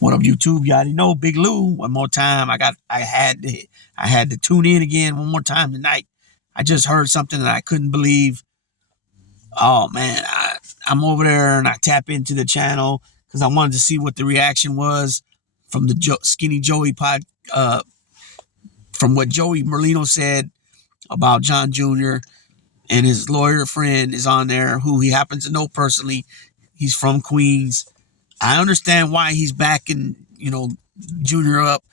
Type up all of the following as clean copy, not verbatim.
What up, YouTube? You already know Big Lou. One more time. I had to tune in again one more time tonight. I just heard something that I couldn't believe. Oh man, I'm over there and I tap into the channel because I wanted to see what the reaction was from the Skinny Joey pod, from what Joey Merlino said about John Jr. and his lawyer friend is on there, who he happens to know personally. He's from Queens. I understand why he's backing, Junior up,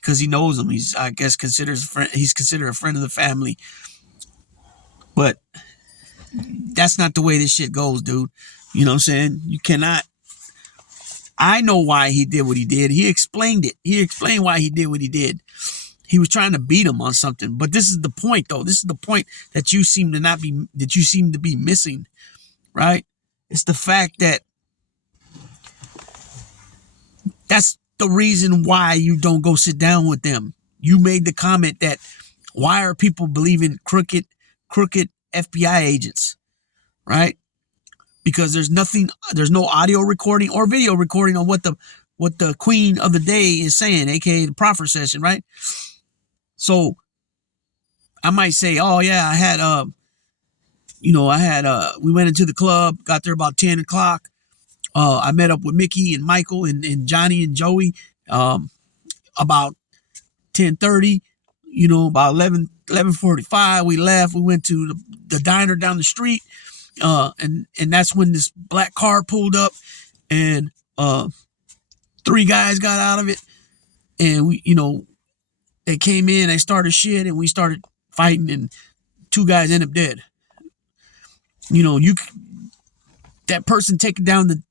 because he knows him. He's, I guess, considered a friend of the family. But that's not the way this shit goes, dude. You know what I'm saying? You cannot. I know why he did what he did. He explained it. He explained why he did what he did. He was trying to beat him on something. But this is the point, though. This is the point that you seem to be missing, right? It's the fact that that's the reason why you don't go sit down with them. You made the comment that why are people believing crooked FBI agents, right? Because there's no audio recording or video recording on what the queen of the day is saying, aka the proffer session, right? So I might say, oh yeah, we went into the club, got there about 10 o'clock. I met up with Mickey and Michael and Johnny and Joey about 10:30, about 11:45. We left. We went to the diner down the street, and that's when this black car pulled up, and 3 guys got out of it, and they came in, they started shit, and we started fighting, and 2 guys ended up dead. That person taking down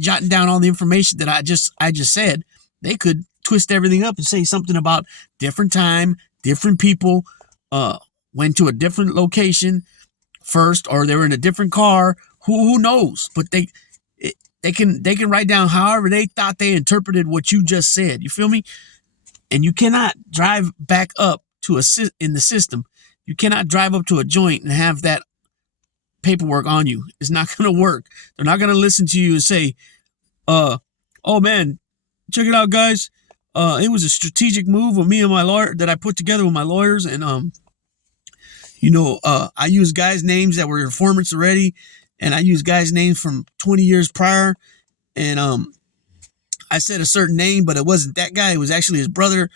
jotting down all the information that I just said, they could twist everything up and say something about different time, different people, went to a different location first, or they were in a different car. Who knows? But they can write down however they thought they interpreted what you just said. You feel me? And you cannot drive back up in the system. You cannot drive up to a joint and have that paperwork on you. It's not going to work. They're not going to listen to you and say, oh man, check it out, guys. It was a strategic move with me and my lawyer that I put together with my lawyers. And, I used guys' names that were informants already. And I used guys' names from 20 years prior. And I said a certain name, but it wasn't that guy. It was actually his brother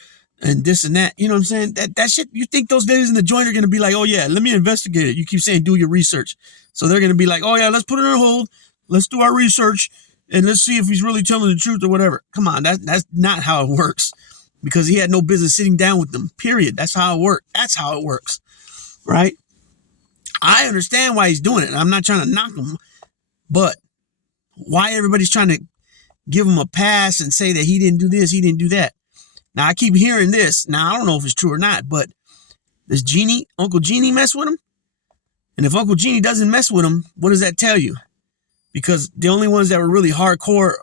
and this and that. You know what I'm saying? That shit, you think those days in the joint are going to be like, oh yeah, let me investigate it. You keep saying do your research. So they're going to be like, oh yeah, let's put it on hold. Let's do our research and let's see if he's really telling the truth or whatever. Come on, that's not how it works, because he had no business sitting down with them, period. That's how it works. That's how it works, right? I understand why he's doing it. I'm not trying to knock him, but why everybody's trying to give him a pass and say that he didn't do this, he didn't do that. Now, I keep hearing this. Now, I don't know if it's true or not, but does Uncle Genie mess with him? And if Uncle Genie doesn't mess with him, what does that tell you? Because the only ones that were really hardcore,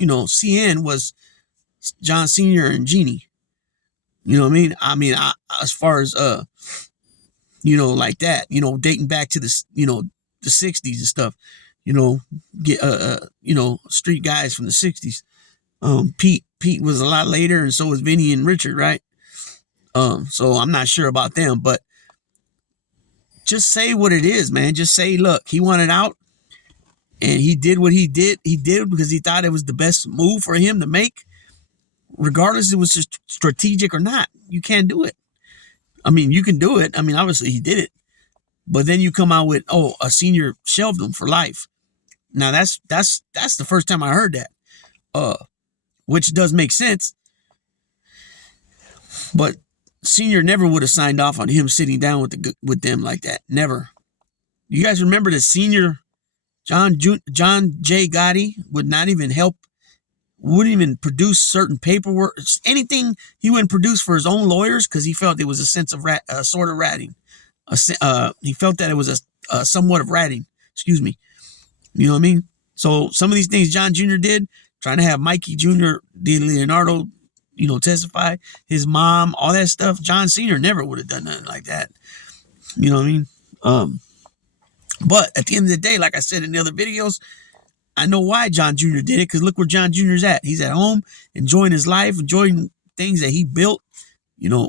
CN was John Sr. and Genie. You know what I mean? As far as, like that, dating back to the 60s and stuff, street guys from the 60s. Pete was a lot later, and so was Vinny and Richard, right? So I'm not sure about them, but just say what it is, man. Just say, look, he wanted out, and he did what he did. He did because he thought it was the best move for him to make, regardless if it was just strategic or not. You can't do it. I mean, you can do it. I mean, obviously he did it, but then you come out with, a senior shelved him for life. Now that's the first time I heard that. Which does make sense, but Senior never would have signed off on him sitting down with them like that. Never. You guys remember that Senior John J. Gotti would not even help, wouldn't even produce certain paperwork, anything he wouldn't produce for his own lawyers, because he felt it was a sense of sort of ratting. He felt that it was a somewhat of ratting. Excuse me. You know what I mean? So some of these things John Jr. did, trying to have Mikey Jr., Leonardo, testify, his mom, all that stuff. John Sr. never would have done nothing like that. You know what I mean? But at the end of the day, like I said in the other videos, I know why John Jr. did it, because look where John Jr.'s at. He's at home, enjoying his life, enjoying things that he built,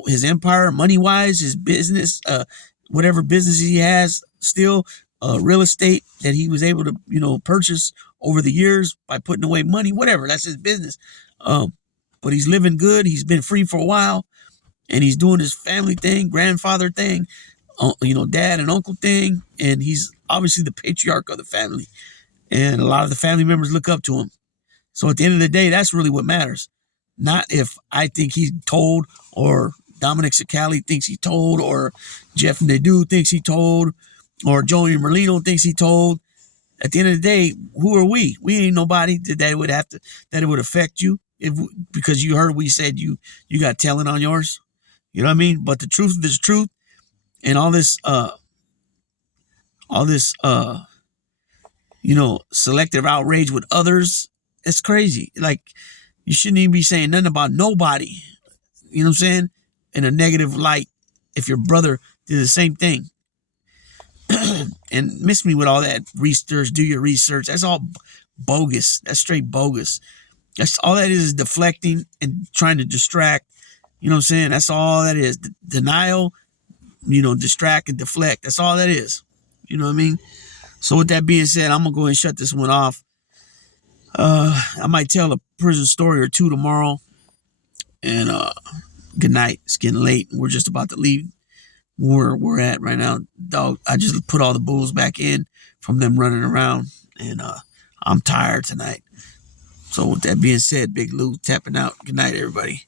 his empire, money-wise, his business, whatever business he has still, real estate that he was able to, purchase over the years by putting away money, whatever. That's his business. But he's living good. He's been free for a while, and he's doing his family thing, grandfather thing, dad and uncle thing, and he's obviously the patriarch of the family. And a lot of the family members look up to him. So at the end of the day, that's really what matters. Not if I think he's told, or Dominic Cicali thinks he told, or Jeff Nadeau thinks he told, or Joey Merlino thinks he told. At the end of the day, who are we? We ain't nobody that it would affect you because you heard we said you got talent on yours. You know what I mean? But the truth is truth, and all this selective outrage with others, it's crazy. Like, you shouldn't even be saying nothing about nobody, you know what I'm saying, in a negative light if your brother did the same thing. And miss me with all that research, do your research. That's all bogus. That's straight bogus. That's all that is deflecting and trying to distract. You know what I'm saying? That's all that is. Denial, distract and deflect. That's all that is. You know what I mean? So with that being said, I'm going to go ahead and shut this one off. I might tell a prison story or two tomorrow. And good night. It's getting late. We're just about to leave where we're at right now. Dog, I just put all the bulls back in from them running around. And I'm tired tonight. So with that being said, Big Lou tapping out. Good night, everybody.